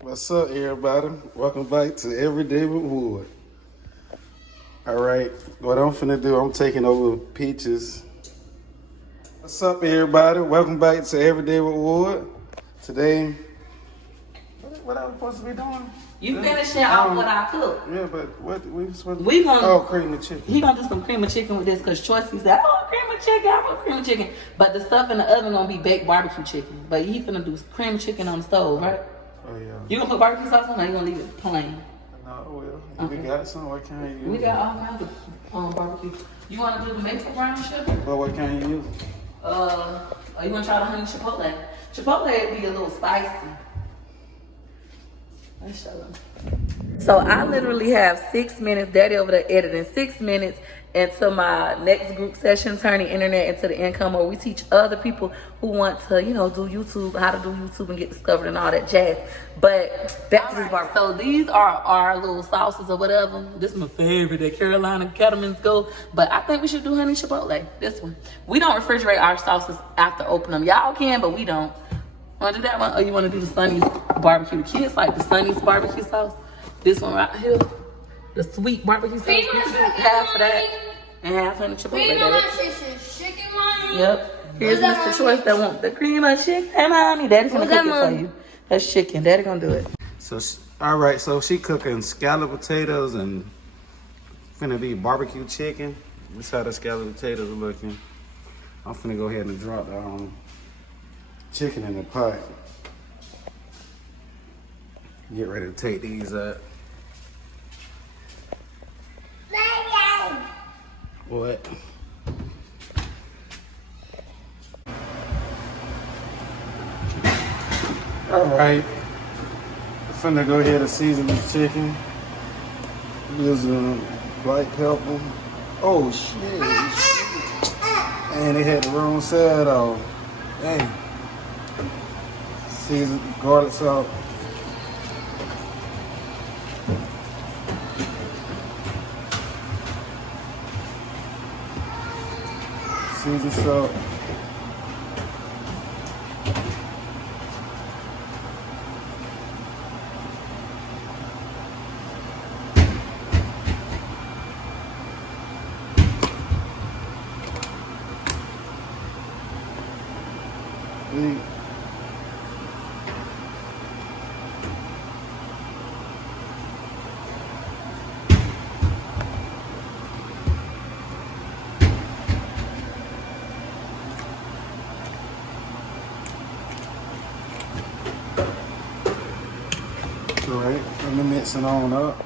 What's up, everybody? Welcome back to Everyday with Wood. All right, what I'm finna do, I'm taking over Peaches. What's up, everybody? Welcome back to Everyday with Wood. Today, what I was supposed to be doing? You finishing off what I cooked. Yeah, but what we supposed to We gonna Oh, cream of chicken. He gonna do some cream of chicken with this because Choicy said, "Oh, cream of chicken, I want cream of chicken." But the stuff in the oven gonna be baked barbecue chicken. But he finna do cream of chicken on the stove, right? Oh yeah. You gonna put barbecue sauce on, or you gonna leave it plain? No, well, if we got some, what can you use? We got all kinds of barbecue. You wanna do the maple brown sugar? But what can you use? Or you wanna try the honey chipotle? Chipotle be a little spicy. Let's show them. So I literally have 6 minutes, Daddy over there editing 6 minutes into my next group session, turning internet into the income, where we teach other people who want to, do YouTube, how to do YouTube and get discovered and all that jazz. But back to this barbecue. So these are our little sauces or whatever. This is my favorite that Carolina Cattlemen's go. But I think we should do honey chipotle, this one. We don't refrigerate our sauces after opening them. Y'all can, but we don't. Want to do that one? Or you want to do the Sunny's barbecue? The kids like the Sunny's barbecue sauce. This one right here, the sweet barbecue sauce. Half of that and half honey chipotle. Chicken mommy. Yep. Here's Mr. Choice that want the cream of chicken. Mommy, Daddy's gonna cook it for you. That's chicken. Daddy gonna do it. So, all right. So she cooking scallop potatoes and finna be barbecue chicken. This is how the scallop potatoes are looking. I'm finna go ahead and drop the chicken in the pot. Get ready to take these up. What? All right. I'm finna go ahead and season this chicken. Using black pepper. Oh shit. And they had the wrong side on. Dang. Season garlic salt. Season salt. Alright, let me mix it on up.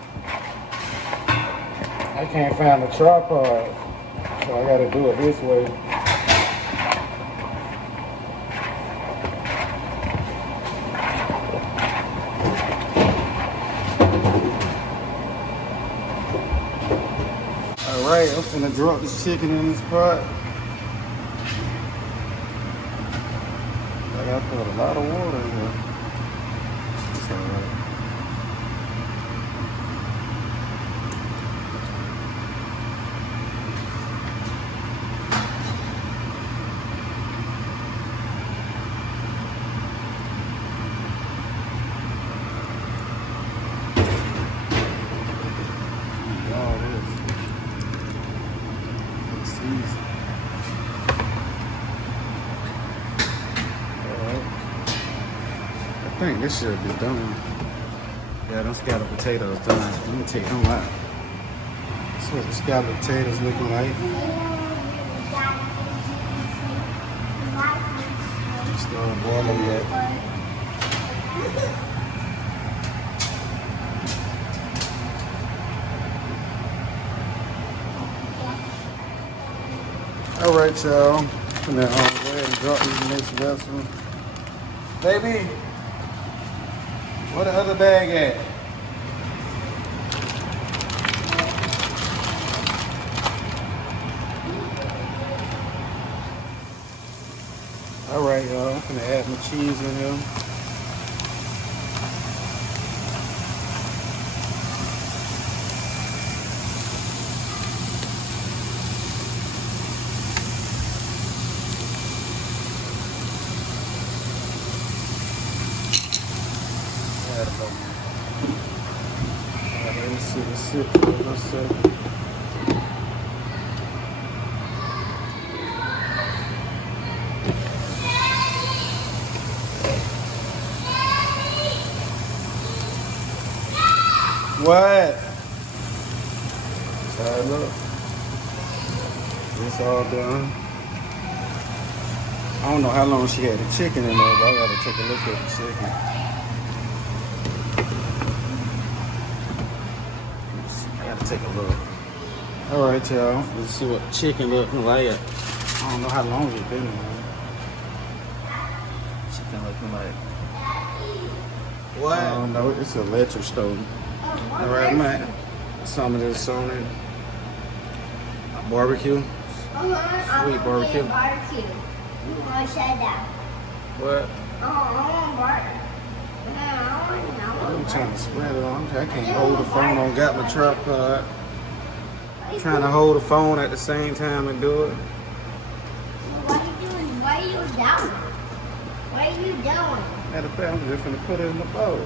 I can't find the tripod, so I gotta do it this way. Alright, I'm finna drop this chicken in this pot. I gotta put a lot of water in here. It's alright. I think this should be done. Yeah, them scalloped potatoes done. Let me take them out. That's what the scalloped potatoes looking like. Still boiling yet. All right, y'all. Now, go ahead and drop these next vegetables. Baby, where the other bag at? All right, y'all. I'm gonna add my cheese in here. gotta go. Alright, let me see the sip for a second. What? Side look. It's all done. I don't know how long she had the chicken in there, but I gotta take a look at the chicken. I gotta take a look. Alright, y'all. Let's see what the chicken looking like. I don't know how long it's been in there. Chicken looking like. What? I don't know. It's a electric stove. Alright, man. Some of this on it. Barbecue. Sweet barbecue. I said that. What? I want barbecue. I'm trying to spread it on. I can't hold the phone on. Got my tripod. Trying to hold the phone at the same time and do it. What are you doing? Why are you down? What are you doing? Matter of fact, I'm just gonna put it in the bowl.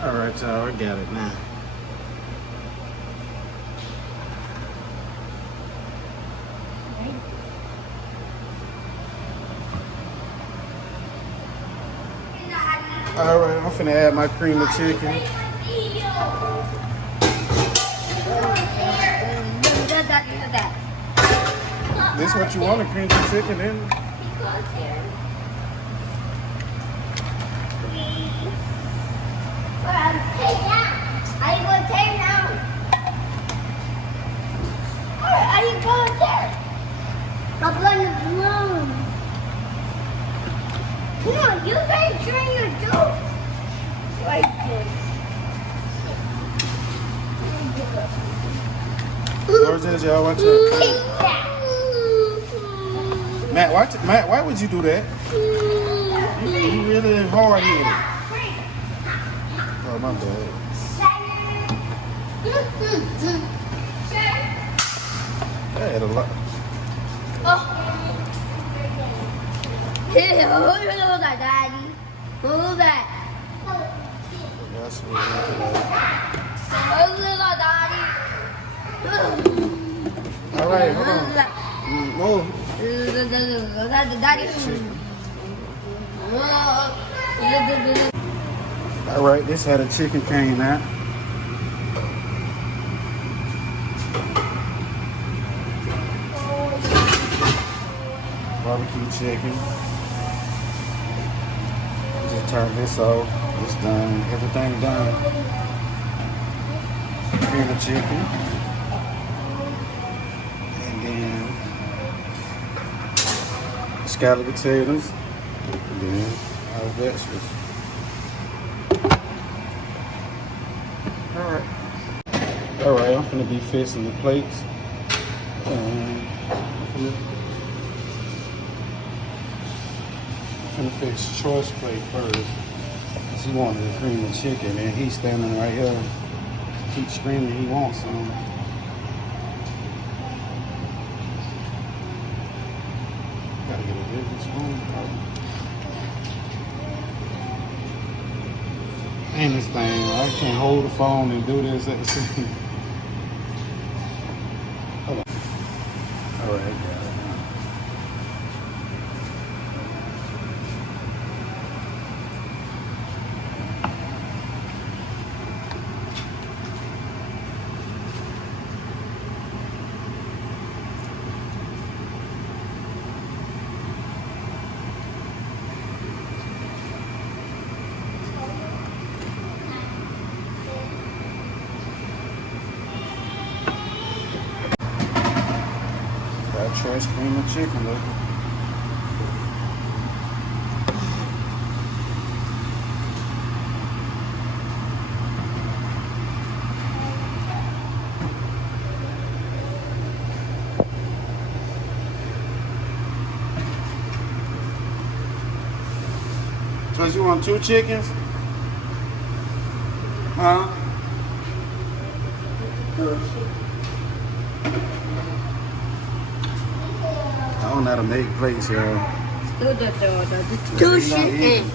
Alright, y'all, I got it now. Alright, I'm finna add my cream of chicken. This what you want, a cream of chicken in? I'm gonna bloom. Come on, you guys drink your juice. Like this. Where's this, y'all? Watch out. Take that. Matt, watch it. Matt, why would you do that? You really hard headed. Oh, my bad. That had a lot. Here, hold that, Daddy. Hold that. That's what we're Hold that, Daddy. all right, hold on. Move. Daddy. All right, this how the chicken came out. Barbecue chicken. Just turn this off. It's done. Everything done. Cream of chicken. And then scallop potatoes. And then our vegetables. Alright. Alright, I'm finna be fixing the plates. I'm finna fix Troy's plate first. Cause he wanted a cream of chicken and he's standing right here. Keep screaming he wants some. Gotta get a different spoon. And this thing, I can't hold the phone and do this at the same time. Hold on. Alright, got it. Got trash cream and chicken with it. So you want 2 chickens? Huh? I don't know how to make plates, y'all. Two chicken.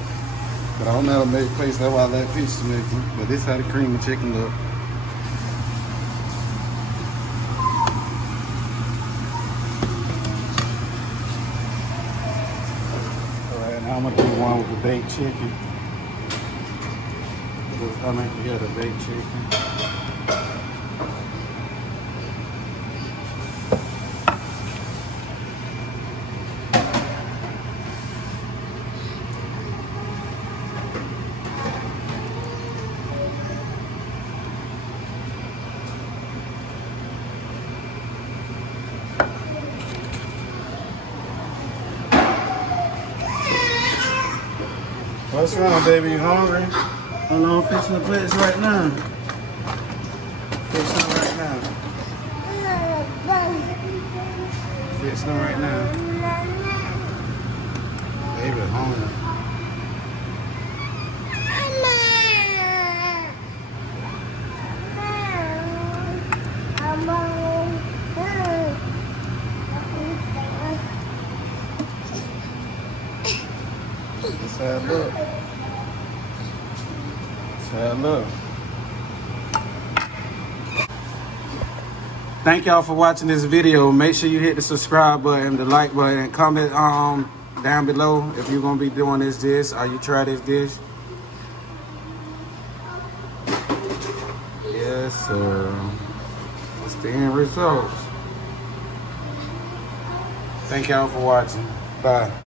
But I don't know how to make paste, that's why I let Peaches make them. But this how the cream of chicken look. Alright, now I'm gonna do one with the baked chicken. I mean, yeah, the baked chicken. What's wrong, baby? You hungry? Hold on, I'm fixing the plates right now. Fixing them right now. Fixing them right now. Baby, hungry. That's how it look. That's how it look. Thank y'all for watching this video. Make sure you hit the subscribe button, the like button, and comment down below if you're gonna be doing this dish or you try this dish. Yes, sir. It's the end results. Thank y'all for watching. Bye.